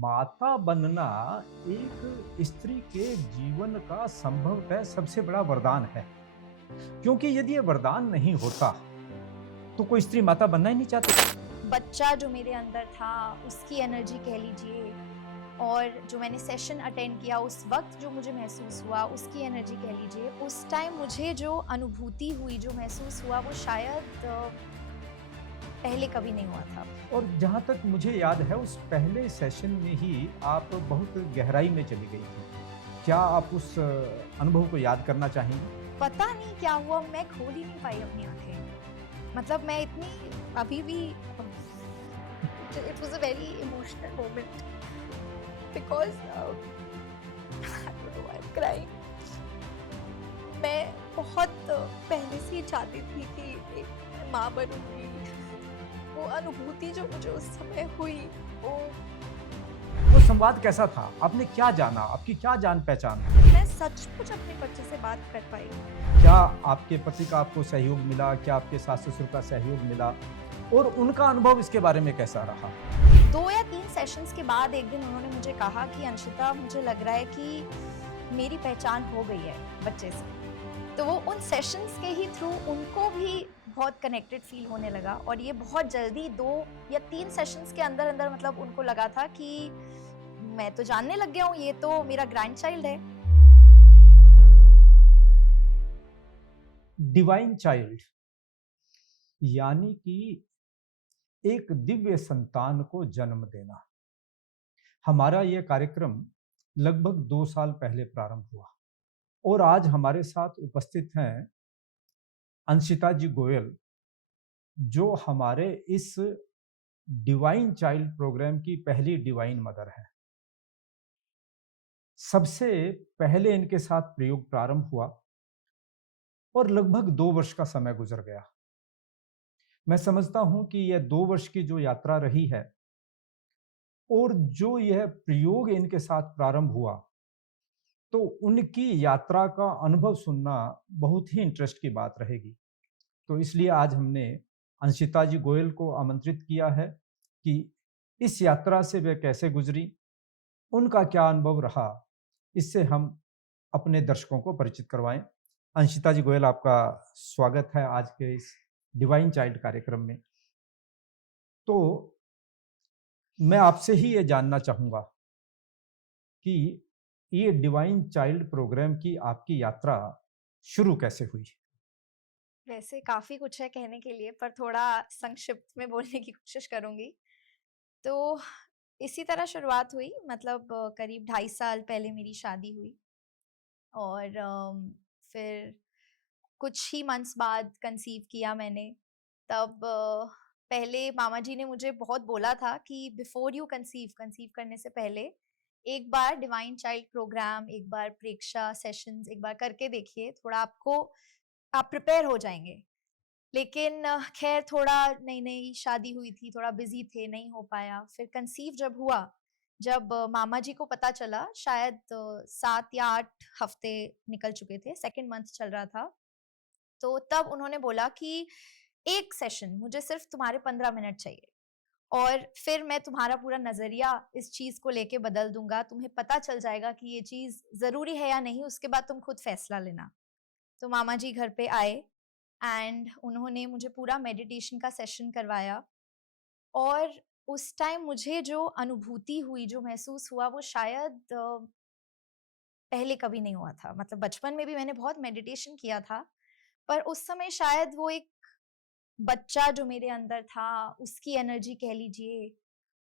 माता बनना एक स्त्री के जीवन का संभवतः सबसे बड़ा वरदान है। क्योंकि यदि ये वरदान नहीं होता तो कोई स्त्री माता बनना ही नहीं चाहती। बच्चा जो मेरे अंदर था उसकी एनर्जी कह लीजिए, और जो मैंने सेशन अटेंड किया उस वक्त जो मुझे महसूस हुआ उसकी एनर्जी कह लीजिए, उस टाइम मुझे जो अनुभूति हुई, जो महसूस हुआ, वो शायद पहले कभी नहीं हुआ था। और जहां तक मुझे याद है उस पहले सेशन में ही आप बहुत गहराई में चली गई थी। क्या आप उस अनुभव को याद करना चाहेंगी? पता नहीं क्या हुआ, मैं खोल ही नहीं पाई अपनी आंखें। मतलब मैं इतनी अभी भी, it was a very emotional moment because I don't know, I am crying. मैं बहुत पहले से ही चाहती थी कि एक माँ बनूंगी। वो अनुभूति जो मुझे उस समय हुई, वो वो संवाद कैसा था? आपने क्या जाना? आपकी क्या जान पहचान थी? मैं सचमुच अपने बच्चे से बात कर पाई। क्या आपके पति का आपको सहयोग मिला? क्या आपके सास ससुर का सहयोग मिला? और उनका अनुभव इसके बारे में कैसा रहा? 2 या 3 सेशंस के बाद एक दिन उन्होंने मुझे कहा कि अंशिता, मुझे लग रहा है कि मेरी पहचान हो गई है बच्चे से। तो वो उन सेशंस के ही थ्रू उनको भी बहुत कनेक्टेड फील होने लगा, और ये बहुत जल्दी 2 या 3 सेशंस के अंदर-अंदर मतलब उनको लगा था कि मैं तो जानने लग गया हूँ, ये तो मेरा ग्रैंडचाइल्ड है। डिवाइन चाइल्ड यानी कि एक दिव्य संतान को जन्म देना। हमारा यह कार्यक्रम लगभग 2 साल पहले प्रारंभ हुआ और आज हमारे साथ उपस्थित हैं अंशिता जी गोयल, जो हमारे इस डिवाइन चाइल्ड प्रोग्राम की पहली डिवाइन मदर है। सबसे पहले इनके साथ प्रयोग प्रारंभ हुआ और लगभग 2 वर्ष का समय गुजर गया। मैं समझता हूं कि यह 2 वर्ष की जो यात्रा रही है और जो यह प्रयोग इनके साथ प्रारंभ हुआ, तो उनकी यात्रा का अनुभव सुनना बहुत ही इंटरेस्ट की बात रहेगी। तो इसलिए आज हमने अंशिता जी गोयल को आमंत्रित किया है कि इस यात्रा से वे कैसे गुजरी, उनका क्या अनुभव रहा, इससे हम अपने दर्शकों को परिचित करवाएं। अंशिता जी गोयल, आपका स्वागत है आज के इस डिवाइन चाइल्ड कार्यक्रम में। तो मैं आपसे ही ये जानना चाहूंगा कि ये डिवाइन चाइल्ड प्रोग्राम की आपकी यात्रा शुरू कैसे हुई? वैसे काफ़ी कुछ है कहने के लिए, पर थोड़ा संक्षिप्त में बोलने की कोशिश करूँगी। तो इसी तरह शुरुआत हुई, मतलब करीब 2.5 साल पहले मेरी शादी हुई, और फिर कुछ ही मंथ्स बाद कंसीव किया मैंने। तब पहले मामा जी ने मुझे बहुत बोला था कि बिफोर यू कंसीव करने से पहले एक बार डिवाइन चाइल्ड प्रोग्राम, एक बार प्रेक्षा सेशंस एक बार करके देखिए, थोड़ा आपको, आप प्रिपेयर हो जाएँगे। लेकिन ख़ैर, थोड़ा नई-नई शादी हुई थी, थोड़ा बिज़ी थे, नहीं हो पाया। फिर कंसीव जब हुआ, जब मामा जी को पता चला, शायद 7 या 8 हफ़्ते निकल चुके थे, सेकंड मंथ चल रहा था। तो तब उन्होंने बोला कि एक सेशन मुझे सिर्फ़ तुम्हारे 15 मिनट चाहिए, और फिर मैं तुम्हारा पूरा नज़रिया इस चीज़ को लेके बदल दूँगा। तुम्हें पता चल जाएगा कि ये चीज़ ज़रूरी है या नहीं, उसके बाद तुम खुद फ़ैसला लेना। तो मामा जी घर पे आए, एंड उन्होंने मुझे पूरा मेडिटेशन का सेशन करवाया, और उस टाइम मुझे जो अनुभूति हुई, जो महसूस हुआ, वो शायद पहले कभी नहीं हुआ था। मतलब बचपन में भी मैंने बहुत मेडिटेशन किया था, पर उस समय शायद वो एक बच्चा जो मेरे अंदर था, उसकी एनर्जी कह लीजिए,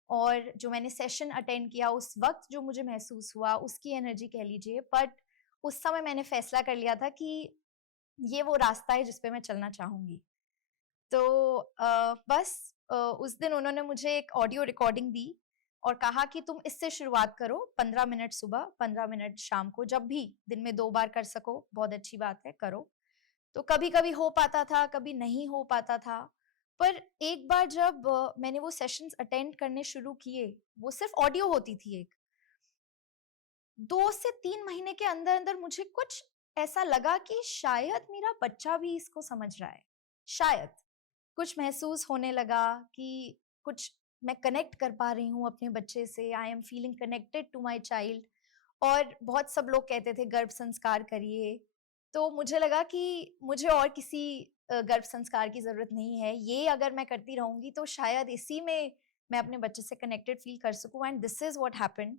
और जो मैंने सेशन अटेंड किया उस वक़्त जो मुझे महसूस हुआ, उसकी एनर्जी कह लीजिए। बट उस समय मैंने फ़ैसला कर लिया था कि ये वो रास्ता है जिस पे मैं चलना चाहूँगी। तो बस उस दिन उन्होंने मुझे एक ऑडियो रिकॉर्डिंग दी और कहा कि तुम इससे शुरुआत करो, 15 मिनट सुबह, 15 मिनट शाम को, जब भी दिन में 2 बार कर सको, बहुत अच्छी बात है, करो। तो कभी-कभी हो पाता था, कभी नहीं हो पाता था। पर एक बार जब मैंने वो सेशंस अटेंड करने शुरू किए, वो सिर्फ़ ऑडियो होती थी एक। 2 से 3 महीने के अंदर-अंदर मुझे कुछ ऐसा लगा कि शायद मेरा बच्चा भी इसको समझ रहा है, शायद। कुछ महसूस होने लगा कि कुछ मैं कनेक्ट कर पा रही हूँ अपने बच्चे से, I am feeling connected to my child. और बहुत सब लोग कहते थे गर्भ संस्कार करिए, तो मुझे लगा कि मुझे और किसी गर्भ संस्कार की ज़रूरत नहीं है। ये अगर मैं करती रहूँगी तो शायद इसी में मैं अपने बच्चे से कनेक्टेड फ़ील कर सकूँ, and this is what happened.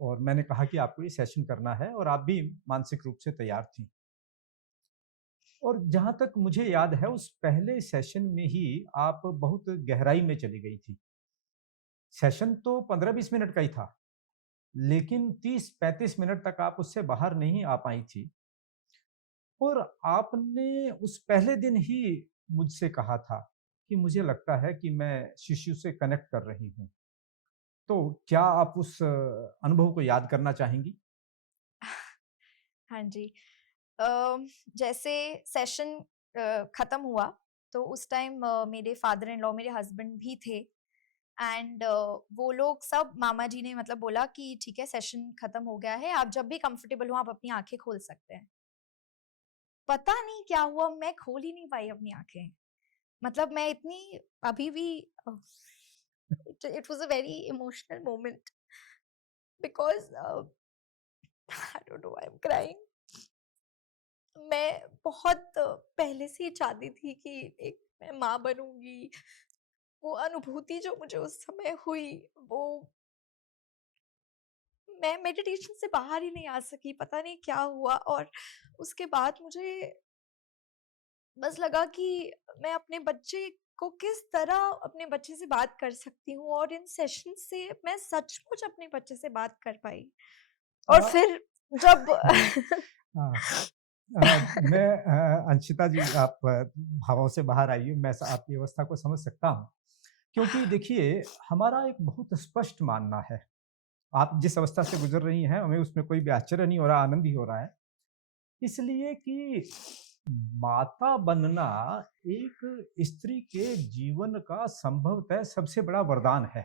और मैंने कहा कि आपको ये सेशन करना है और आप भी मानसिक रूप से तैयार थीं। और जहाँ तक मुझे याद है उस पहले सेशन में ही आप बहुत गहराई में चली गई थी। सेशन तो 15-20 मिनट का ही था, लेकिन 30-35 मिनट तक आप उससे बाहर नहीं आ पाई थी। और आपने उस पहले दिन ही मुझसे कहा था कि मुझे लगता है कि मैं शिशु से कनेक्ट कर रही हूँ। तो क्या आप उस अनुभव को याद करना चाहेंगी? हाँ जी। जैसे सेशन खत्म हुआ, तो उस टाइम मेरे फादर इन लॉ, मेरे हस्बैंड भी थे, एंड वो लोग सब, मामा जी ने मतलब बोला कि ठीक है सेशन खत्म हो गया है, आप जब भी कंफर्टेबल हो आप अपनी आंखें खोल सकते हैं। पता नहीं क्या हुआ, मैं खोल ही नहीं पाई अपनी आंखें। मतलब मैं इतनी अभी भी, it was a very emotional moment, because I don't know why I am crying. मैं बहुत पहले से ही चाहती थी कि एक मैं माँ बनूँगी। वो अनुभूति जो मुझे उस समय हुई, वो मैं मेडिटेशन से बाहर ही नहीं आ सकी, पता नहीं क्या हुआ। और उसके बाद मुझे बस लगा कि मैं अपने बच्चे को किस तरह अपने बच्चे से बात कर सकती हूँ, और इन सेशन से मैं सचमुच अपने बच्चे से बात कर पाई। अ, और फिर जब हाँ, मैं अंशिता जी आप भावों से बाहर आइए, मैं आपकी अवस्था को समझ सकता हूँ। क्योंकि देखिए, हमारा एक बहुत स्पष्ट मानना है, आप जिस अवस्था से गुज़र रही हैं, हमें उसमें कोई भी आश्चर्य नहीं हो रहा, आनंद ही हो रहा है। इसलिए कि माता बनना एक स्त्री के जीवन का संभवतः सबसे बड़ा वरदान है।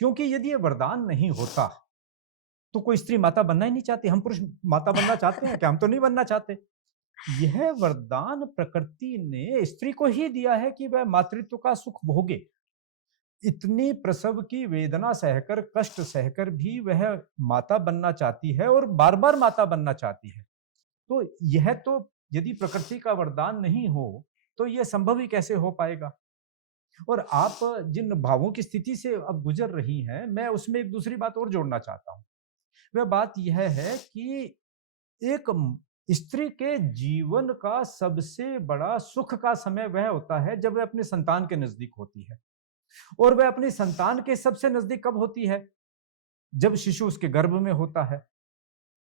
क्योंकि यदि ये वरदान नहीं होता, तो कोई स्त्री माता बनना ही नहीं चाहती। हम पुरुष माता बनना चाहते हैं क्या? हम तो नहीं बनना चाहते। यह वरदान प्रकृति ने स्त्री को ही दिया है कि वह मातृत्व का सुख भोगे। इतनी प्रसव की वेदना सहकर, कष्ट सहकर भी वह माता बनना चाहती है और बार-बार माता बनना चाहती है। तो यह तो यदि प्रकृति का वरदान नहीं हो, तो यह संभव ही कैसे हो पाएगा? और आप जिन भावों की स्थिति से अब गुज़र रही हैं, मैं उसमें एक दूसरी बात और जोड़ना चाहता हूँ। वह बात यह है कि एक स्त्री के जीवन का सबसे बड़ा सुख का समय वह होता है जब वह अपने संतान के नज़दीक होती है। और वह अपनी संतान के सबसे नज़दीक कब होती है? जब शिशु उसके गर्भ में होता है।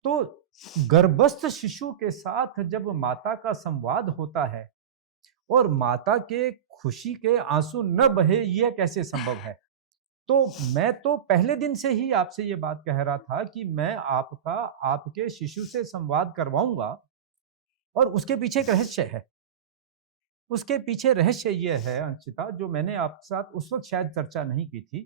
तो गर्भस्थ शिशु के साथ जब माता का संवाद होता है और माता के खुशी के आंसू न बहे, यह कैसे संभव है? तो मैं तो पहले दिन से ही आपसे ये बात कह रहा था कि मैं आपका आपके शिशु से संवाद करवाऊंगा, और उसके पीछे एक रहस्य है। उसके पीछे रहस्य ये है अंशिता, जो मैंने आपके साथ उस वक्त शायद चर्चा नहीं की थी,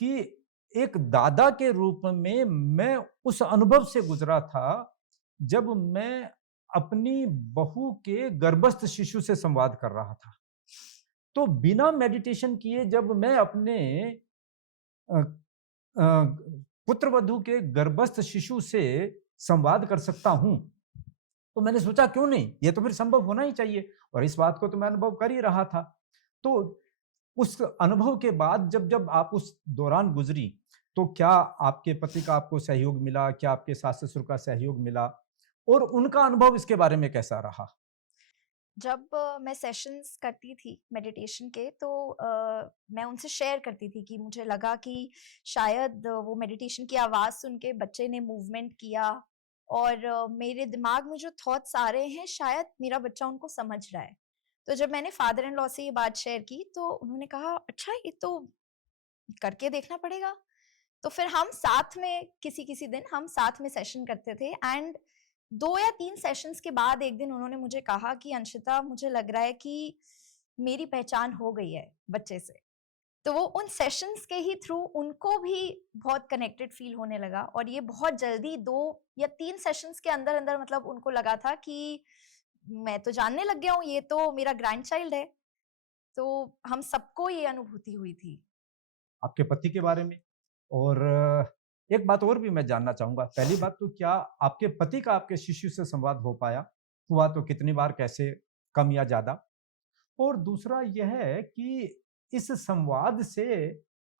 कि एक दादा के रूप में मैं उस अनुभव से गुजरा था जब मैं अपनी बहू के गर्भस्थ शिशु से संवाद कर रहा था। तो बिना मेडिटेशन किए जब मैं अपने अ, पुत्रवधू के गर्भस्थ शिशु से संवाद कर सकता हूँ, तो मैंने सोचा क्यों नहीं? ये तो फिर संभव होना ही चाहिए, और इस बात को तो मैं अनुभव कर ही रहा था। तो उस अनुभव के बाद जब-जब आप उस दौरान गुज़री, तो क्या आपके पति का आपको सहयोग मिला? क्या आपके सास-ससुर का सहयोग मिला? और उनका अनुभव इसके बारे में कैसा रहा? जब मैं सेशंस करती थी मेडिटेशन के, तो मैं उनसे शेयर करती थी कि मुझे लगा कि शायद वो मेडिटेशन की आवाज़ सुन के बच्चे ने मूवमेंट किया, और मेरे दिमाग में जो थॉट्स आ रहे हैं शायद मेरा बच्चा उनको समझ रहा है। तो जब मैंने फादर इन लॉ से ये बात शेयर की, तो उन्होंने कहा अच्छा ये तो करके देखना पड़ेगा। तो फिर हम साथ में किसी-किसी दिन हम साथ में सेशन करते थे, एंड 2 या 3 सेशंस के बाद एक दिन उन्होंने मुझे कहा कि अंशिता, मुझे लग रहा है कि मेरी पहचान हो गई है बच्चे से। तो वो उन सेशंस के ही थ्रू उनको भी बहुत कनेक्टेड फ़ील होने लगा, और ये बहुत जल्दी 2 या 3 सेशंस के अंदर-अंदर मतलब उनको लगा था कि मैं तो जानने लग गया हूँ, ये तो मेरा ग्रैंडचाइल्ड है। तो हम सबको ये अनुभूति हुई थी। आपके पति के बारे में? और एक बात और भी मैं जानना चाहूँगा। पहली बात तो क्या आपके पति का आपके शिशु से संवाद हो पाया? हुआ तो कितनी बार, कैसे, कम या ज़्यादा? और दूसरा यह है कि इस संवाद से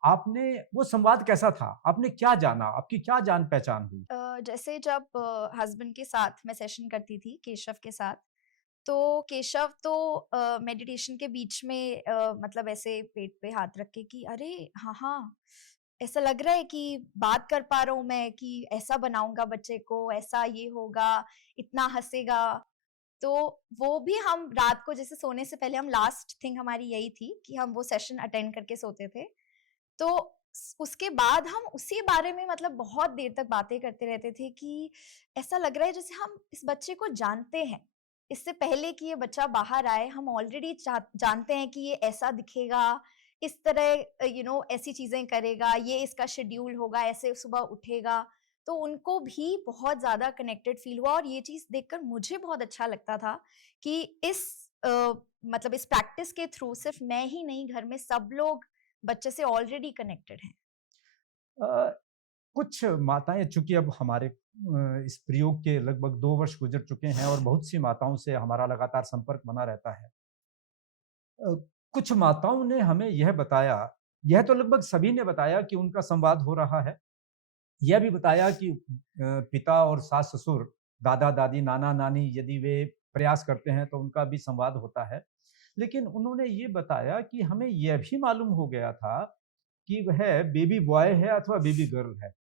आपने वो संवाद कैसा था? आपने क्या जाना? आपकी क्या जान-पहचान हुई? जैसे जब हस्बैंड के साथ मैं सेशन करती थी, केशव के साथ, तो केशव तो मेडिटेशन के बीच में मतलब ऐसे पेट पे हाथ रख के कि अरे! हाँ, हाँ, ऐसा लग रहा है कि बात कर पा रहा हूँ मैं कि ऐसा बनाऊँगा बच्चे को, ऐसा ये होगा, इतना हँसेगा। तो वो भी हम रात को जैसे सोने से पहले हम लास्ट थिंग हमारी यही थी कि हम वो सेशन अटेंड करके सोते थे। तो उसके बाद हम उसी बारे में मतलब बहुत देर तक बातें करते रहते थे कि ऐसा लग रहा है जैसे हम इस बच्चे को जानते हैं। इससे पहले कि ये बच्चा बाहर आए हम ऑलरेडी जानते हैं कि ये ऐसा दिखेगा, इस तरह ऐसी चीज़ें करेगा, ये इसका शेड्यूल होगा, ऐसे सुबह उठेगा। तो उनको भी बहुत ज़्यादा कनेक्टेड फ़ील हुआ और ये चीज़ देखकर मुझे बहुत अच्छा लगता था कि मतलब इस प्रैक्टिस के थ्रू सिर्फ़ मैं ही नहीं, घर में सब लोग बच्चे से ऑलरेडी कनेक्टेड हैं। अ, कुछ माताएँ, चूँकि अब हमारे इस प्रयोग के लगभग 2 वर्ष गुज़र चुके हैं और बहुत सी माताओं से हमारा लगातार संपर्क बना रहता है। अ, कुछ माताओं ने हमें यह बताया, यह तो लगभग सभी ने बताया कि उनका संवाद हो रहा है। यह भी बताया कि पिता और सास-ससुर, दादा-दादी, नाना-नानी यदि वे प्रयास करते हैं तो उनका भी संवाद होता है। लेकिन उन्होंने ये बताया कि हमें यह भी मालूम हो गया था कि वह बेबी बॉय है अथवा बेबी गर्ल है।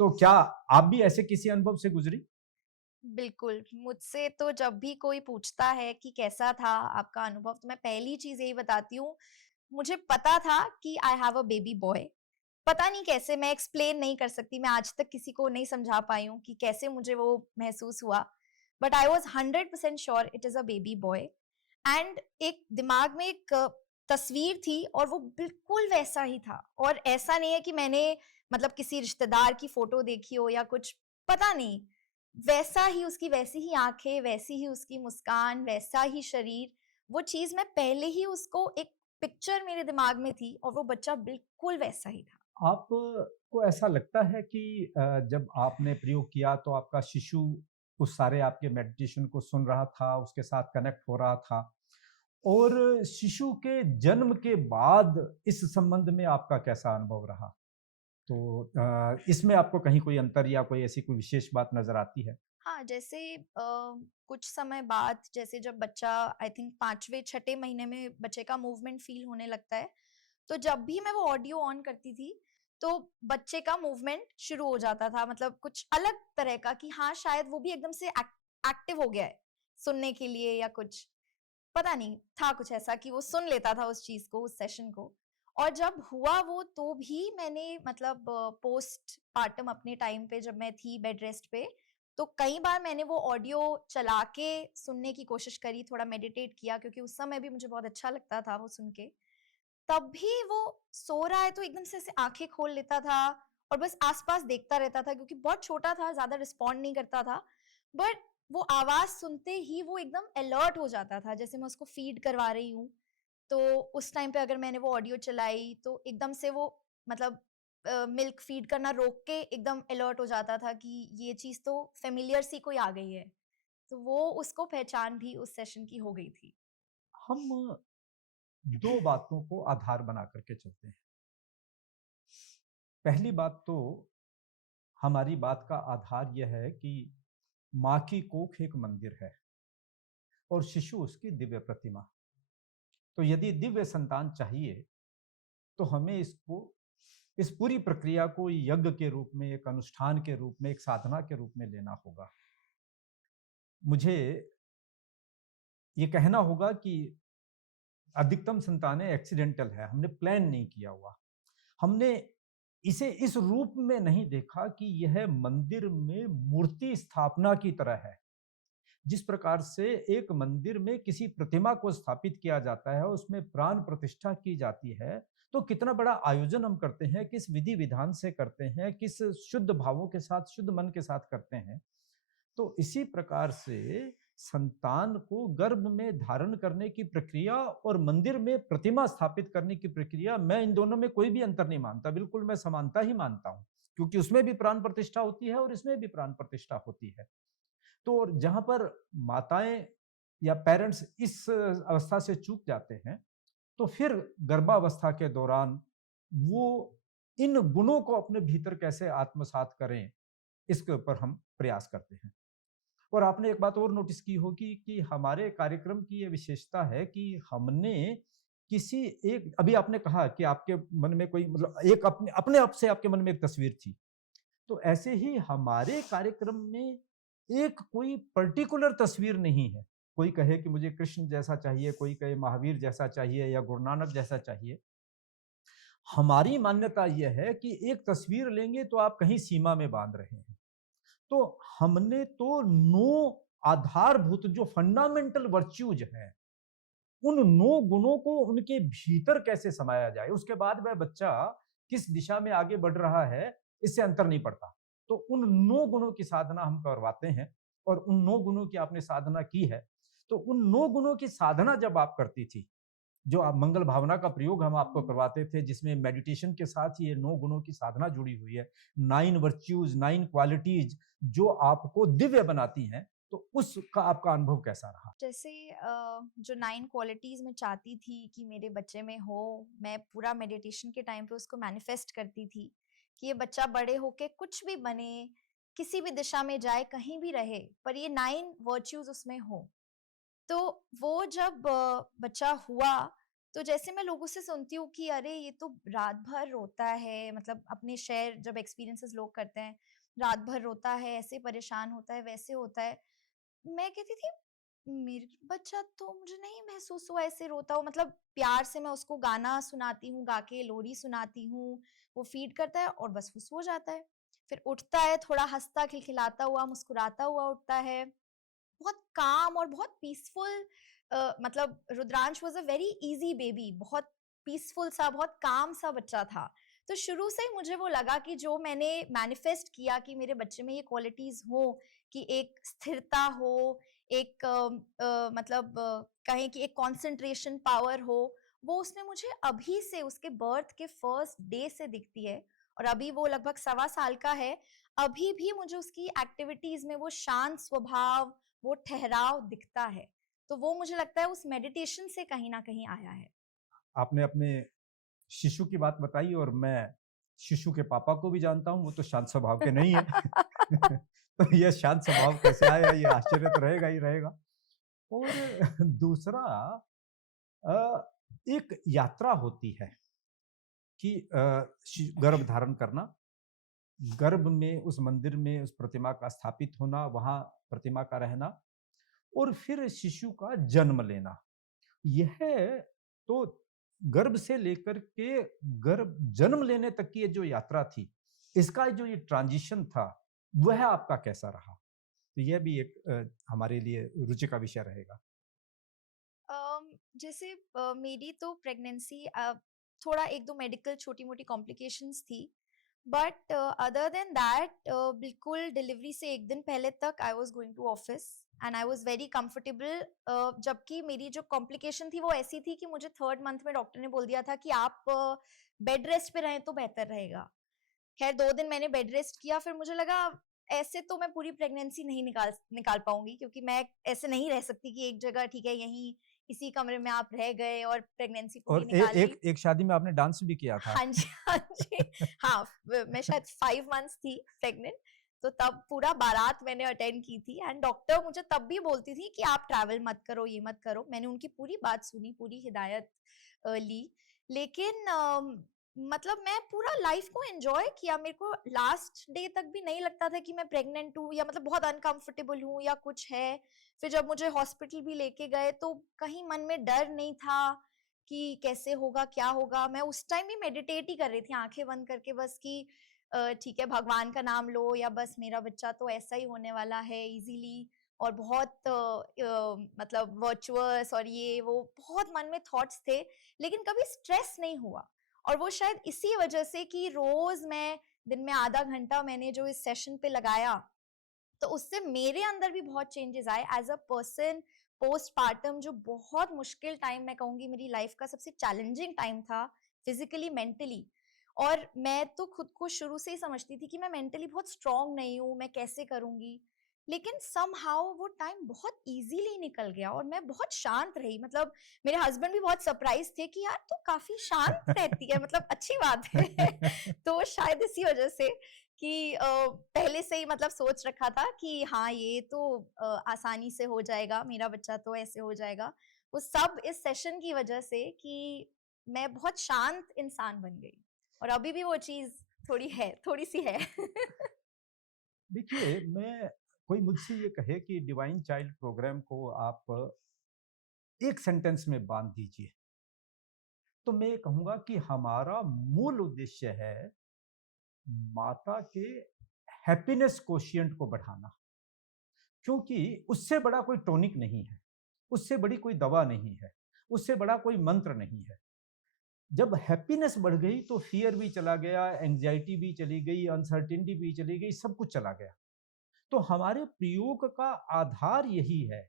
तो क्या आप भी ऐसे किसी अनुभव से गुज़री? बिल्कुल, मुझसे तो जब भी कोई पूछता है कि कैसा था आपका अनुभव, तो मैं पहली चीज़ यही बताती हूँ, मुझे पता था कि I have a baby boy. पता नहीं कैसे मैं एक्सप्लेन नहीं कर सकती, मैं आज तक किसी को नहीं समझा पाई हूँ कि कैसे मुझे वो महसूस हुआ। But I was 100% sure it is a baby boy and एक दिमाग में एक तस्वीर थी और वो बिल्कुल वैसा ही था और ऐसा नहीं है कि मैंने मतलब किसी रिश्तेदार की फ़ोटो देखी हो या कुछ, पता नहीं। वैसा ही उसकी वैसी ही आँखें, वैसी ही उसकी मुस्कान, वैसा ही शरीर, वो चीज़ मैं पहले ही उसको एक पिक्चर मेरे दिमाग में थी और वो बच्चा बिल्कुल वैसा ही था। आपको ऐसा लगता है कि जब आपने प्रयोग किया तो आपका शिशु उस सारे आपके मेडिटेशन को सुन रहा था, उसके साथ कनेक्ट हो रहा था और शिशु के जन्म के बाद इस संबंध में आपका कैसा अनुभव रहा? तो इसमें आपको कहीं कोई अंतर या कोई ऐसी कोई विशेष बात नज़र आती है? हाँ, जैसे कुछ समय बाद जैसे जब बच्चा आई थिंक 5वें छठे महीने में बच्चे का मूवमेंट फ़ील होने लगता है, तो जब भी मैं वो ऑडियो ऑन करती थी, तो बच्चे का मूवमेंट शुरू हो जाता था मतलब कुछ अलग तरह का कि हाँ, शायद वो भी एकदम से एक्टिव हो गया है, सुनने के लिए या कुछ। पता नहीं, था कुछ ऐसा कि वो सुन लेता था उस चीज़ को, उस सेशन को। और जब हुआ वो तो भी मैंने मतलब पोस्टपार्टम अपने टाइम पे जब मैं थी बेड रेस्ट पे, तो कई बार मैंने वो ऑडियो चला के सुनने की कोशिश करी, थोड़ा मेडिटेट किया क्योंकि उस समय भी मुझे बहुत अच्छा लगता था वो सुन के। तब भी वो सो रहा है तो एकदम से ऐसे आँखें खोल लेता था और बस आस-पास देखता रहता था क्योंकि बहुत छोटा था, ज़्यादा रिस्पॉन्ड नहीं करता था। बट वो आवाज़ सुनते ही वो एकदम अलर्ट हो जाता था, जैसे मैं उसको फ़ीड करवा रही हूँ। तो उस टाइम पे अगर मैंने वो ऑडियो चलाई तो एकदम से वो मतलब मिल्क फ़ीड करना रोक के एकदम अलर्ट हो जाता था कि ये चीज़ तो फ़ैमिलियर सी कोई आ गई है। तो वो उसको पहचान भी उस सेशन की हो गई थी। हम 2 बातों को आधार बना कर के चलते हैं। पहली बात तो हमारी बात का आधार यह है कि माँ की कोख एक मंदिर है और शिशु उसकी दिव्य प्रतिमा। तो यदि दिव्य संतान चाहिए, तो हमें इस पूरी प्रक्रिया को यज्ञ के रूप में, एक अनुष्ठान के रूप में, एक साधना के रूप में लेना होगा। मुझे ये कहना होगा कि अधिकतम संतानें एक्सीडेंटल है, हमने प्लान नहीं किया हुआ। हमने इसे इस रूप में नहीं देखा कि यह मंदिर में मूर्ति स्थापना की तरह है। जिस प्रकार से एक मंदिर में किसी प्रतिमा को स्थापित किया जाता है, उसमें प्राण प्रतिष्ठा की जाती है, तो कितना बड़ा आयोजन हम करते हैं, किस विधि-विधान से करते हैं, किस शुद्ध भावों के साथ, शुद्ध मन के साथ करते हैं। तो इसी प्रकार से संतान को गर्भ में धारण करने की प्रक्रिया और मंदिर में प्रतिमा स्थापित करने की प्रक्रिया, मैं इन दोनों में कोई भी अंतर नहीं मानता, बिल्कुल मैं समानता ही मानता हूँ, क्योंकि उसमें भी प्राण प्रतिष्ठा होती है और इसमें भी प्राण प्रतिष्ठा होती है। तो जहां पर माताएं या पेरेंट्स इस अवस्था से चूक जाते हैं, तो फिर गर्भावस्था के दौरान वो इन गुणों को अपने भीतर कैसे आत्मसात करें, इसके ऊपर हम प्रयास करते हैं। और आपने एक बात और नोटिस की होगी कि हमारे कार्यक्रम की ये विशेषता है कि हमने किसी एक, अभी आपने कहा कि आपके मन में कोई मतलब एक अपने अपने आप से आपके मन में एक तस्वीर थी, तो ऐसे ही हमारे कार्यक्रम में एक कोई पर्टिकुलर तस्वीर नहीं है। कोई कहे कि मुझे कृष्ण जैसा चाहिए, कोई कहे महावीर जैसा चाहिए या गुरु नानक जैसा चाहिए। हमारी मान्यता यह है कि एक तस्वीर लेंगे तो आप कहीं सीमा में बांध रहे हैं। तो हमने तो 9 आधारभूत जो फंडामेंटल वर्च्यूज हैं, उन 9 गुणों को उनके भीतर कैसे समाया जाए, उसके बाद वह बच्चा किस दिशा में आगे बढ़ रहा है, इससे अंतर नहीं पड़ता। तो उन 9 गुणों की साधना हम करवाते हैं और उन 9 गुणों की आपने साधना की है, तो उन 9 गुणों की साधना जब आप करती थी, जो आप मंगल भावना का प्रयोग हम आपको करवाते थे, जिसमें मेडिटेशन के साथ ही ये 9 गुणों की साधना जुड़ी हुई है, 9 वर्च्यूज, 9 क्वालिटीज जो आपको दिव्य बनाती हैं, तो उसका आपका अनुभव कैसा रहा? जैसे जो 9 क्वालिटीज़ मैं चाहती थी कि मेरे बच्चे में हो, मैं पूरा मेडिटेशन के टाइम पे उसको मैनिफेस्ट करती थी, कि ये बच्चा बड़े होके कुछ भी बने, किसी भी दिशा में जाए, कहीं भी रहे, पर ये 9 वर्च्यूज़ उसमें हो। तो वो जब बच्चा हुआ, तो जैसे मैं लोगों से सुनती हूँ कि अरे ये तो रात भर रोता है, मतलब अपने शेयर जब एक्सपीरियंसेस लोग करते हैं, रात भर रोता है, ऐसे परेशान होता है, वैसे होता है। मैं कहती थी मेरा बच्चा तो मुझे नहीं महसूस हुआ ऐसे रोता हो, मतलब प्यार से मैं उसको गाना सुनाती हूँ, गा के लोरी सुनाती हूँ, वो फीड करता है और बस वो सो जाता है। फिर उठता है, थोड़ा हँसता, खिलखिलाता हुआ, मुस्कुराता हुआ उठता है। बहुत काम और बहुत पीसफुल, मतलब Rudransh was a very easy baby, बहुत पीसफुल सा, बहुत काम सा बच्चा था। तो शुरू से ही मुझे वो लगा कि जो मैंने मैनिफेस्ट किया कि मेरे बच्चे में ये क्वालिटीज़ हों, कि एक स्थिरता हो, एक मतलब कहें कि एक कंसंट्रेशन पावर हो, वो उसमें मुझे अभी से उसके बर्थ के फर्स्ट डे से दिखती है। और अभी वो लगभग सवा साल का है, अभी भी मुझे उसकी एक्टिविटीज़ में वो शांत स्वभाव, वो ठहराव दिखता है। तो वो मुझे लगता है उस मेडिटेशन से कहीं न कहीं आया है। आपने अपने शिशु की बात बताई और मैं शिशु के पापा को भी जानता हूँ, वो तो शांत स्वभाव के नहीं है। तो ये शांत स्वभाव कैसे आया, ये आश्चर्य तो रहेगा ही रहेगा। और दूसरा, अ, एक यात्रा होती है कि गर्भ धारण करना, गर्भ में उस मंदिर में उस प्रतिमा का स्थापित होना, वहां प्रतिमा का रहना और फिर शिशु का जन्म लेना। यह तो गर्भ से लेकर के गर्भ जन्म लेने तक की ये जो यात्रा थी, इसका जो ये ट्रांजिशन था, वह आपका कैसा रहा? तो यह भी एक हमारे लिए रुचि का विषय रहेगा। जैसे मेरी तो प्रेगनेंसी थोड़ा 1-2 मेडिकल छोटी-मोटी कॉम्प्लिकेशंस थी। बट अदर देन दैट बिल्कुल डिलीवरी से 1 दिन पहले तक I was going to office and I was very comfortable. जबकि मेरी जो कॉम्प्लिकेशन थी वो ऐसी थी कि मुझे 3rd मंथ में डॉक्टर ने बोल दिया था कि आप बेड रेस्ट पे रहें तो बेहतर रहेगा। खैर 2 दिन मैंने बेड रेस्ट किया, फिर मुझे लगा ऐसे तो मैं पूरी प्रेगनेंसी नहीं निकाल निकाल पाऊँगी, क्योंकि मैं ऐसे नहीं रह सकती कि एक जगह ठीक है यहीं इसी कमरे में आप रह गए और प्रेगनेंसी पूरी और निकाल ली। एक एक शादी में आपने डांस भी किया था। हाँ जी, हाँ जी। हाँ, मैं शायद 5 मंथ्स थी प्रेग्नेंट, तो तब पूरा बारात मैंने अटेंड की थी एंड डॉक्टर मुझे तब भी बोलती थी कि आप ट्रैवल मत करो, ये मत करो। मैंने उनकी पूरी बात सुनी, पूरी हिदायत ली। लेकिन मतलब मैं पूरा लाइफ को एन्जॉय किया। मेरे को लास्ट डे तक भी नहीं लगता था कि मैं प्रेग्नेंट हूँ या मतलब बहुत अनकंफर्टेबल हूँ या कुछ है। फिर जब मुझे हॉस्पिटल भी लेके गए तो कहीं मन में डर नहीं था कि कैसे होगा, क्या होगा? मैं उस टाइम भी मेडिटेट ही कर रही थी आँखें बंद करके, बस कि ठीक है भगवान का नाम लो या बस मेरा बच्चा तो ऐसा ही होने वाला है इज़िली। और बहुत मतलब वर्चुअस और ये वो बहुत मन में थॉट्स थे, लेकिन कभी स्ट्रेस नहीं हुआ। और वो शायद इसी वजह से कि रोज़ मैं दिन में आधा घंटा मैंने जो इस सेशन पे लगाया, तो उससे मेरे अंदर भी बहुत चेंजेस आए एज अ पर्सन। पोस्टपार्टम जो बहुत मुश्किल टाइम, मैं कहूँगी मेरी लाइफ का सबसे चैलेंजिंग टाइम था, फिजिकली, मेंटली। और मैं तो खुद को शुरू से ही समझती थी कि मैं मेंटली बहुत स्ट्रांग नहीं हूँ, मैं कैसे करूँगी। लेकिन समहाउ वो टाइम बहुत इजीली निकल गया और मैं बहुत शांत रही। मतलब मेरे हस्बैंड भी बहुत सरप्राइज थे कि यार तू काफी शांत रहती है, मतलब अच्छी बात है। तो शायद इसी वजह से कि पहले से ही मतलब सोच रखा था कि हाँ, ये तो आसानी से हो जाएगा, मेरा बच्चा तो ऐसे हो जाएगा। वो सब इस सेशन की वजह से कि मैं बहुत शांत इंसान बन गई और अभी भी वो चीज़ थोड़ी-सी है। देखिए, मैं कोई मुझसे ये कहे कि डिवाइन चाइल्ड प्रोग्राम को आप एक सेंटेंस में बाँध दीजिए, तो मैं ये कहूँगा कि हमारा मूल उद्देश्य है माता के हैप्पीनेस कोशिएंट को बढ़ाना। क्योंकि उससे बड़ा कोई टॉनिक नहीं है, उससे बड़ी कोई दवा नहीं है, उससे बड़ा कोई मंत्र नहीं है। जब हैप्पीनेस बढ़ गई तो फ़ियर भी चला गया, एंग्ज़ायटी भी चली गई, अनसर्टेनिटी भी चली गई, सब कुछ चला गया। तो हमारे प्रयोग का आधार यही है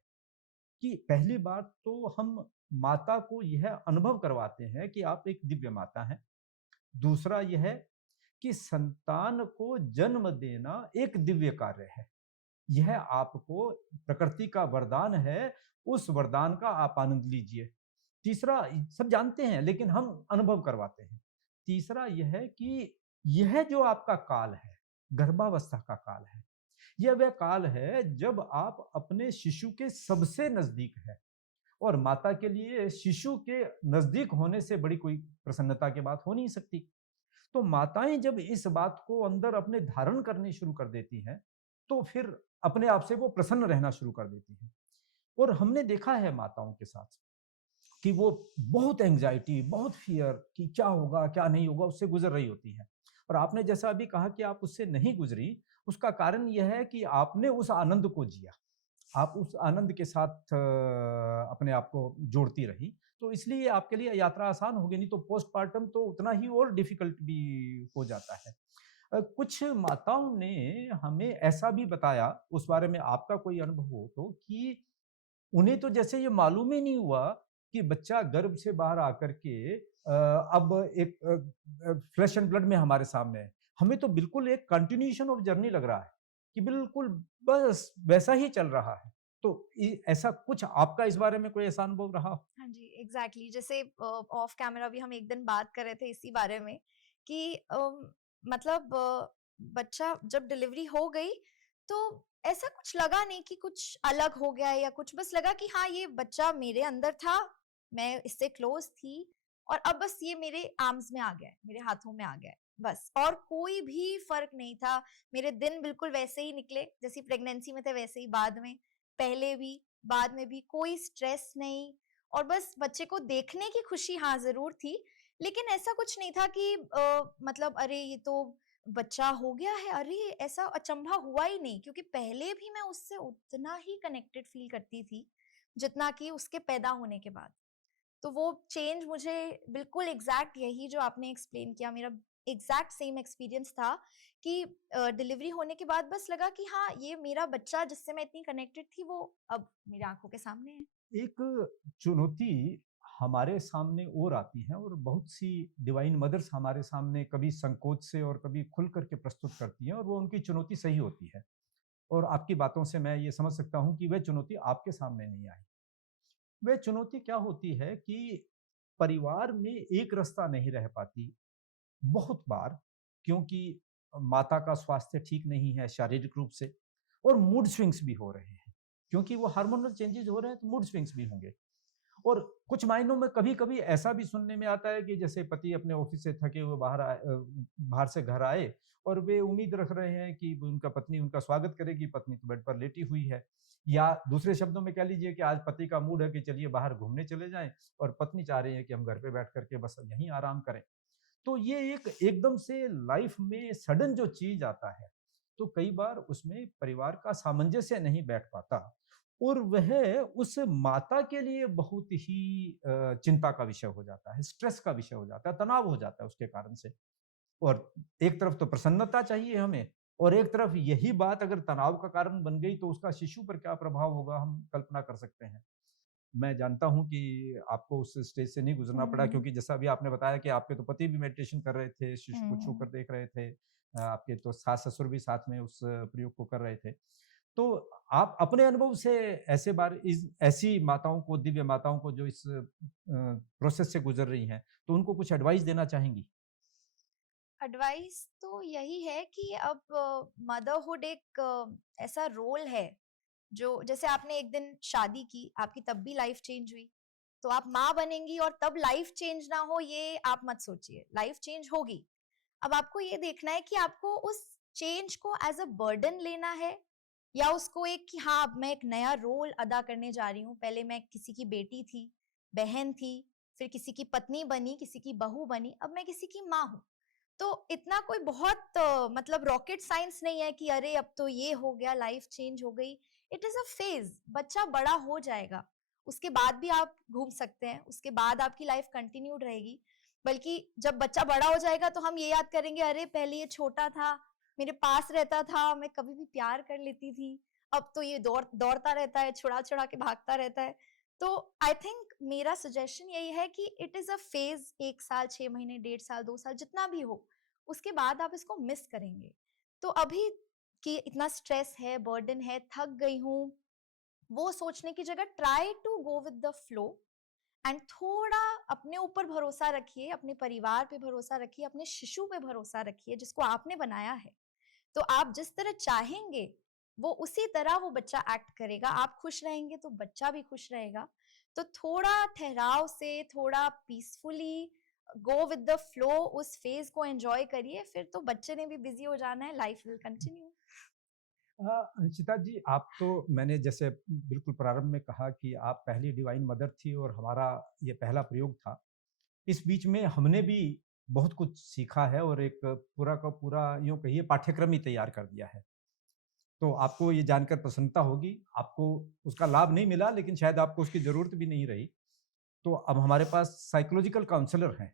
कि पहली बात तो हम माता को यह अनुभव करवाते हैं कि आप एक दिव्य माता हैं। दूसरा यह है कि संतान को जन्म देना एक दिव्य कार्य है। यह आपको प्रकृति का वरदान है, उस वरदान का आप आनंद लीजिए। तीसरा, सब जानते हैं लेकिन हम अनुभव करवाते हैं। तीसरा यह है कि यह जो आपका काल है, गर्भावस्था का काल है, यह वह काल है जब आप अपने शिशु के सबसे नज़दीक हैं और माता के लिए शिशु के नज़दीक होने से बड़ी कोई प्रसन्नता की बात हो नहीं सकती। तो माताएँ जब इस बात को अंदर अपने धारण करनी शुरू कर देती हैं, तो फिर अपने आप से वो प्रसन्न रहना शुरू कर देती हैं। और हमने देखा है माताओं के साथ कि वो बहुत एंग्ज़ायटी, बहुत फ़ियर कि क्या होगा, क्या नहीं होगा, उससे गुज़र रही होती हैं। और आपने जैसा अभी कहा कि आप उससे नहीं गुज़री, उसका कारण यह है कि आपने उस आनंद को जिया। आप उस आनंद के साथ अपने आप को जोड़ती रही, तो इसलिए आपके लिए यात्रा आसान होगी, नहीं तो पोस्टपार्टम तो उतना ही और डिफ़िकल्ट भी हो जाता है। कुछ माताओं ने हमें ऐसा भी बताया, उस बारे में आपका कोई अनुभव हो तो, कि उन्हें तो जैसे ये मालूम ही नहीं हुआ कि बच्चा गर्भ से बाहर आकर के अब एक फ्लेश एंड ब्लड में हमारे सामने है। हमें तो बिल्कुल एक कंटिन्यूएशन ऑफ जर्नी लग रहा है कि बिल्कुल बस वैसा ही चल रहा है। तो ऐसा कुछ आपका इस बारे में कोई ऐसा अनुभव रहा हो? हाँ जी, एग्ज़ैक्टली। जैसे ऑफ कैमरा भी हम एक दिन बात कर रहे थे इसी बारे में कि मतलब बच्चा जब डिलीवरी हो गई, तो ऐसा कुछ लगा नहीं कि कुछ अलग हो गया है या कुछ, बस लगा कि हाँ, ये बच्चा मेरे अंदर था, मैं इससे क्लोज़ थी और अब बस ये मेरे आर्म्स में आ गया है, मेरे हाथों में आ गया है, बस। और कोई भी फ़र्क नहीं था। मेरे दिन बिल्कुल वैसे ही निकले, जैसे प्रेगनेंसी में थे वैसे ही बाद में, पहले भी, बाद में भी, कोई स्ट्रेस नहीं। और बस बच्चे को देखने की खुशी हाँ ज़रूर थी, लेकिन ऐसा कुछ नहीं था कि मतलब अरे ये तो बच्चा हो गया है, अरे ऐसा अचंभा हुआ ही नहीं, क्योंकि पहले भी मैं उससे उतना ही कनेक्टेड फ़ील करती थी, जितना कि उसके पैदा होने के बाद। तो वो चेंज मुझे बिल्कुल एग्ज़ैक्ट यही जो आपने एक्सप्लेन किया, मेरा एग्ज़ैक्ट सेम एक्सपीरियंस था कि डिलीवरी होने के बाद बस लगा कि हाँ, ये मेरा बच्चा जिससे मैं इतनी कनेक्टेड थी, वो अब मेरी आँखों के सामने है। एक चुनौती हमारे सामने और आती है और बहुत सी डिवाइन मदर्स हमारे सामने कभी संकोच से और कभी खुल करके प्रस्तुत करती हैं और वो उनकी चुनौती सही होती है। और आपकी बातों से मैं ये समझ सकता हूँ कि वह चुनौती आपके सामने नहीं आई। वह चुनौती क्या होती है कि परिवार में एक रास्ता नहीं रह पाती बहुत बार, क्योंकि माता का स्वास्थ्य ठीक नहीं है शारीरिक रूप से और मूड स्विंग्स भी हो रहे हैं, क्योंकि वो हार्मोनल चेंजेस हो रहे हैं तो मूड स्विंग्स भी होंगे। और कुछ मायनों में कभी-कभी ऐसा भी सुनने में आता है कि जैसे पति अपने ऑफिस से थके हुए बाहर से घर आए और वे उम्मीद रख रहे हैं कि उनका पत्नी उनका स्वागत करेगी, पत्नी तो बेड पर लेटी हुई है। या दूसरे शब्दों में कह लीजिए कि आज पति का मूड है कि चलिए बाहर घूमने चले जाएँ और पत्नी चाह रही है कि हम घर पे बैठ कर के बस यहीं आराम करें। तो ये एक एकदम से लाइफ में सडन जो चीज़ आता है, तो कई बार उसमें परिवार का सामंजस्य नहीं बैठ पाता और वह उस माता के लिए बहुत ही चिंता का विषय हो जाता है, स्ट्रेस का विषय हो जाता है, तनाव हो जाता है उसके कारण से। और एक तरफ तो प्रसन्नता चाहिए हमें और एक तरफ यही बात अगर तनाव का कारण बन गई तो उसका शिशु पर क्या प्रभाव होगा हम कल्पना कर सकते हैं। मैं जानता हूँ कि आपको उस स्टेज से नहीं गुज़रना पड़ा हुँ, क्योंकि जैसा अभी आपने बताया कि आपके तो पति भी मेडिटेशन कर रहे थे, शिशु को हुँ। छूकर देख रहे थे। आपके तो सास-ससुर भी साथ में उस प्रयोग को कर रहे थे। तो आप अपने अनुभव से ऐसे बार इस ऐसी माताओं को, दिव्य माताओं को जो इस प्रोसेस से गुज़र रही हैं, तो उनको कुछ एडवाइस देना चाहेंगी? एडवाइस तो यही है कि अब मदरहुड एक ऐसा रोल है जो जैसे आपने एक दिन शादी की, आपकी तब भी लाइफ चेंज हुई, तो आप माँ बनेंगी और तब लाइफ चेंज ना हो ये आप मत सोचिए, लाइफ चेंज होगी। अब आपको ये देखना है कि आपको उस चेंज को एज़ अ बर्डन लेना है या उसको एक कि हाँ, अब मैं एक नया रोल अदा करने जा रही हूँ। पहले मैं किसी की बेटी थी, बहन थी, फिर किसी की पत्नी बनी, किसी की बहू बनी, अब मैं किसी की माँ हूँ। तो इतना कोई बहुत मतलब रॉकेट साइंस नहीं है कि अरे अब तो ये हो गया, लाइफ चेंज हो गई। इट इज़ अ फेज़, बच्चा बड़ा हो जाएगा। उसके बाद भी आप घूम सकते हैं, उसके बाद आपकी लाइफ कंटिन्यूड रहेगी। बल्कि जब बच्चा बड़ा हो जाएगा तो हम ये याद करेंगे अरे पहले ये छोटा था, मेरे पास रहता था, मैं कभी भी प्यार कर लेती थी। अब तो ये दौड़ता रहता है, छुड़ा-छुड़ा के भागता रहता है। तो आई थिंक मेरा सजेशन यही है कि इट इज़ अ फेज़ 1 साल, 6 महीने, 1.5 साल, 2 साल जितना भी हो, उसके बाद आप इसको मिस करेंगे। तो अभी कि इतना स्ट्रेस है, बर्डन है, थक गई हूँ, वो सोचने की जगह try to go with the flow and थोड़ा अपने ऊपर भरोसा रखिए, अपने परिवार पे भरोसा रखिए, अपने शिशु पे भरोसा रखिए जिसको आपने बनाया है। तो आप जिस तरह चाहेंगे, वो उसी तरह वो बच्चा एक्ट करेगा। आप खुश रहेंगे तो बच्चा भी खुश रहेगा। तो थोड़ा ठहराव से, थोड़ा peacefully go with the flow उस फेज़ को एन्जॉय करिए, फिर तो बच्चे ने भी बिज़ी हो जाना है, लाइफ विल कंटिन्यू। अंशिता जी, आप तो मैंने जैसे बिल्कुल प्रारंभ में कहा कि आप पहली डिवाइन मदर थी और हमारा ये पहला प्रयोग था। इस बीच में हमने भी बहुत कुछ सीखा है और एक पूरा का पूरा यूँ कहिए पाठ्यक्रम ही तैयार कर दिया है। तो आपको ये जानकर प्रसन्नता होगी, आपको उसका लाभ नहीं मिला लेकिन शायद आपको उसकी ज़रूरत भी नहीं रही। तो अब हमारे पास साइकोलॉजिकल काउंसलर हैं,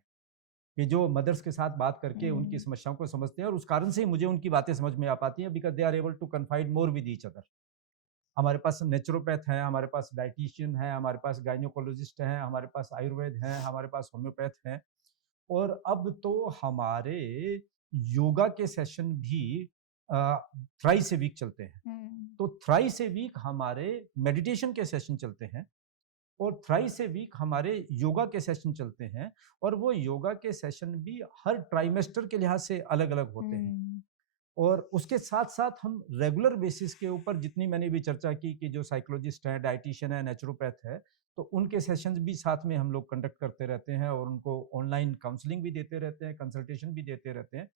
कि जो मदर्स के साथ बात करके उनकी हुँ, समस्याओं को समझते हैं और उस कारण से ही मुझे उनकी बातें समझ में आ पाती हैं because they are able to confide more with each other. हमारे पास नेचुरोपैथ हैं, हमारे पास डायटीशियन हैं, हमारे पास गायनेकोलॉजिस्ट हैं, हमारे पास आयुर्वेद हैं, हमारे पास होम्योपैथ हैं और अब तो हमारे योगा के सेशन भी अ, थ्राइस ए वीक चलते हैं। हुँ, तो थ्राइस ए वीक हमारे मेडिटेशन के सेशन चलते हैं और थ्राइस ए वीक हमारे योगा के सेशन चलते हैं और वो योगा के सेशन भी हर ट्राइमेस्टर के लिहाज से अलग-अलग होते हैं। हुँ, और उसके साथ-साथ हम रेगुलर बेसिस के ऊपर जितनी मैंने भी चर्चा की कि जो साइकोलॉजिस्ट हैं, डायटीशियन है, नेचुरोपैथ है, तो उनके सेशंस भी साथ में हम लोग कंडक्ट करते रहते हैं और उनको ऑनलाइन काउंसलिंग भी देते रहते हैं, कंसल्टेशन भी देते रहते हैं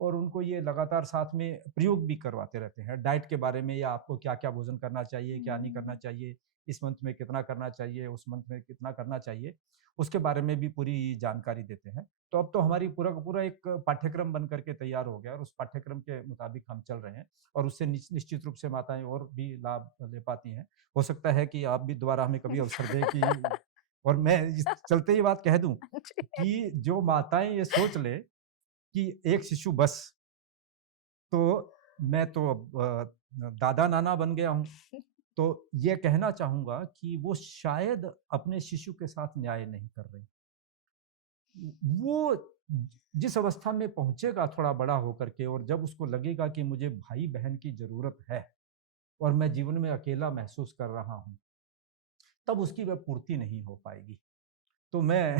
और उनको ये लगातार साथ में प्रयोग भी करवाते रहते हैं। डाइट के बारे में या आपको क्या-क्या भोजन करना चाहिए, क्या नहीं करना हुँ। चाहिए, इस मंथ में कितना करना चाहिए, उस मंथ में कितना करना चाहिए, उसके बारे में भी पूरी जानकारी देते हैं। तो अब तो हमारी पूरा का पूरा एक पाठ्यक्रम बन करके तैयार हो गया और उस पाठ्यक्रम के मुताबिक हम चल रहे हैं और उससे निश्चित रूप से माताएँ और भी लाभ ले पाती हैं। हो सकता है कि आप भी दोबारा हमें कभी अवसर दें कि और मैं इस चलते ये बात कह दूँ कि जो माताएँ ये सोच लें कि एक शिशु बस, तो मैं तो अब दादा-नाना बन गया हूँ। तो ये कहना चाहूँगा कि वो शायद अपने शिशु के साथ न्याय नहीं कर रही। वो जिस अवस्था में पहुँचेगा थोड़ा बड़ा होकर के और जब उसको लगेगा कि मुझे भाई-बहन की ज़रूरत है और मैं जीवन में अकेला महसूस कर रहा हूँ, तब उसकी वह पूर्ति नहीं हो पाएगी। तो मैं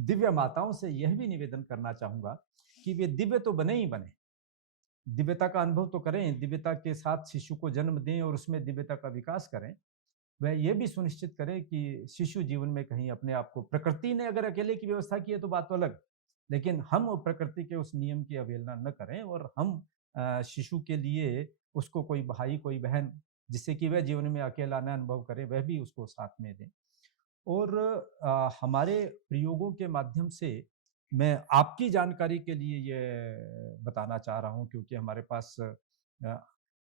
दिव्य माताओं से यह भी निवेदन करना चाहूँगा कि वे दिव्य तो बने ही बने, दिव्यता का अनुभव तो करें, दिव्यता के साथ शिशु को जन्म दें और उसमें दिव्यता का विकास करें। वह ये भी सुनिश्चित करे कि शिशु जीवन में कहीं अपने आप को प्रकृति ने अगर अकेले की व्यवस्था की है तो बात तो अलग, लेकिन हम प्रकृति के उस नियम की अवहेलना न करें और हम शिशु के लिए उसको कोई भाई, कोई बहन जिससे कि वह जीवन में अकेला न अनुभव करे, वह भी उसको साथ में दें। और हमारे प्रयोगों के माध्यम से मैं आपकी जानकारी के लिए ये बताना चाह रहा हूँ क्योंकि हमारे पास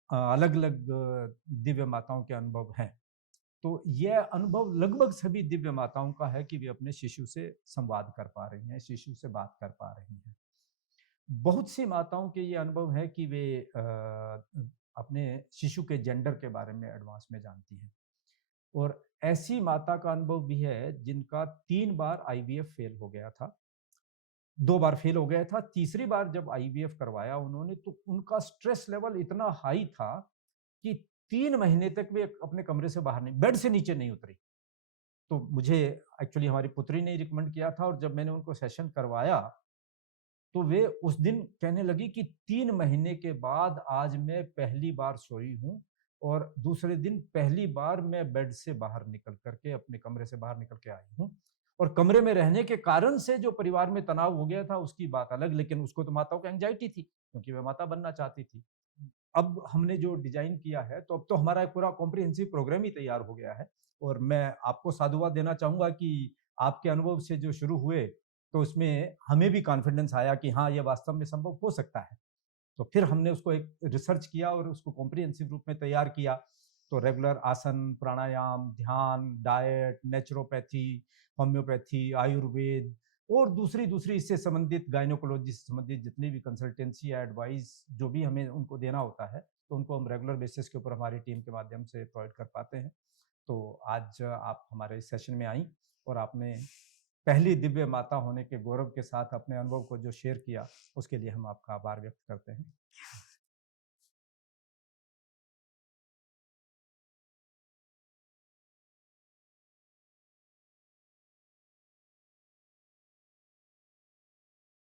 अलग-अलग दिव्य माताओं के अनुभव हैं। तो यह अनुभव लगभग सभी दिव्य माताओं का है कि वे अपने शिशु से संवाद कर पा रही हैं, शिशु से बात कर पा रही हैं। बहुत सी माताओं के ये अनुभव है कि वे अपने शिशु के जेंडर के बारे में एडवांस में जानती हैं और ऐसी माता का अनुभव भी है जिनका 3 बार आईवीएफ फेल हो गया था। 2 बार फेल हो गया था, तीसरी बार जब आईवीएफ करवाया उन्होंने तो उनका स्ट्रेस लेवल इतना हाई था कि 3 महीने तक वे अपने कमरे से बाहर नहीं बेड से नीचे नहीं उतरी। तो मुझे एक्चुअली हमारी पुत्री ने ही रिकमेंड किया था और जब मैंने उनको सेशन करवाया, तो वे उस दिन कहने लगी कि 3 महीने के बाद आज मैं पहली बार सोई हूँ और दूसरे दिन पहली बार मैं बेड से बाहर निकल कर के अपने कमरे से बाहर निकल के आई हूँ। और कमरे में रहने के कारण से जो परिवार में तनाव हो गया था उसकी बात अलग, लेकिन उसको तो माताओं को एंग्जायटी थी, क्योंकि वह माता बनना चाहती थी। अब हमने जो डिज़ाइन किया है, तो अब तो हमारा एक पूरा कॉम्प्रिहेंसिव प्रोग्राम ही तैयार हो गया है और मैं आपको साधुवाद देना चाहूँगा कि आपके अनुभव से जो शुरू हुए, तो उसमें हमें भी कॉन्फिडेंस आया कि हाँ, ये वास्तव में संभव हो सकता है। तो फिर हमने उसको एक रिसर्च किया और उसको कॉम्प्रिहेंसिव रूप में तैयार किया। तो रेगुलर आसन, प्राणायाम, ध्यान, डाइट, नेचुरोपैथी, होम्योपैथी, आयुर्वेद और दूसरी-दूसरी इससे संबंधित गायनेकोलॉजी से संबंधित जितनी भी कंसल्टेंसी या एडवाइस जो भी हमें उनको देना होता है, तो उनको हम रेगुलर बेसिस के ऊपर हमारी टीम के माध्यम से प्रोवाइड कर पाते हैं। तो आज आप हमारे इस सेशन में आईं और आपने पहली दिव्य माता होने के गौरव के साथ अपने अनुभव को जो शेयर किया, उसके लिए हम आपका आभार व्यक्त करते हैं।